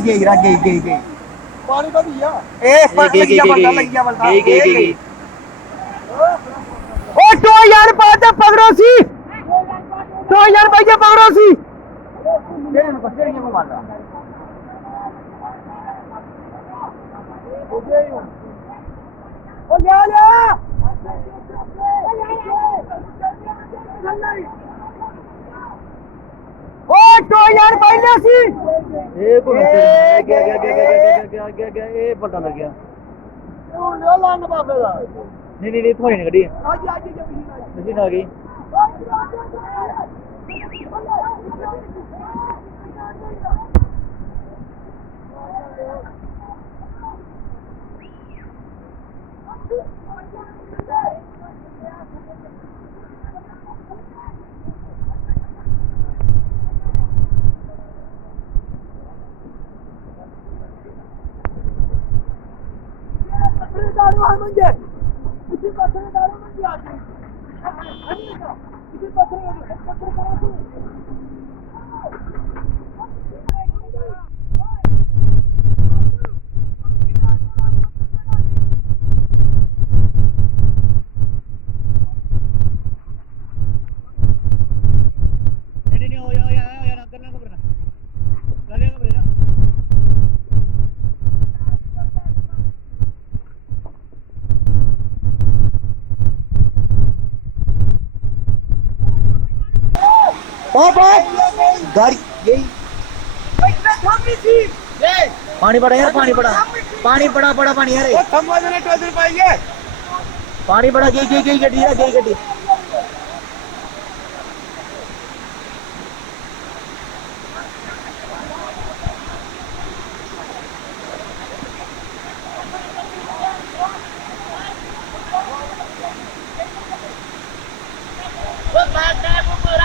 गई रा गई पानी का दिया ए पर लगिया बंदा गई ओ तो यार बात पकड़ो सी तो यार भैया पकड़ो सी ये को मार रहा ओ ले ओ तो यार पहले सी ये को गया ये पता लग गया ले लान बाबेगा नहीं तुम्हारी नहीं गड्डी आज मशीन आ गई दारू है मुझे इसी पत्थर दारू मुझे आती है इसी पत्थर करा तू नहीं हो यार अंदर ना घबराना चले घबरा गाड़ी गई पानी पड़ा यार पानी बड़ा बड़ा पानी यार समझने टोजर पाइए पानी बड़ा गई गड्डी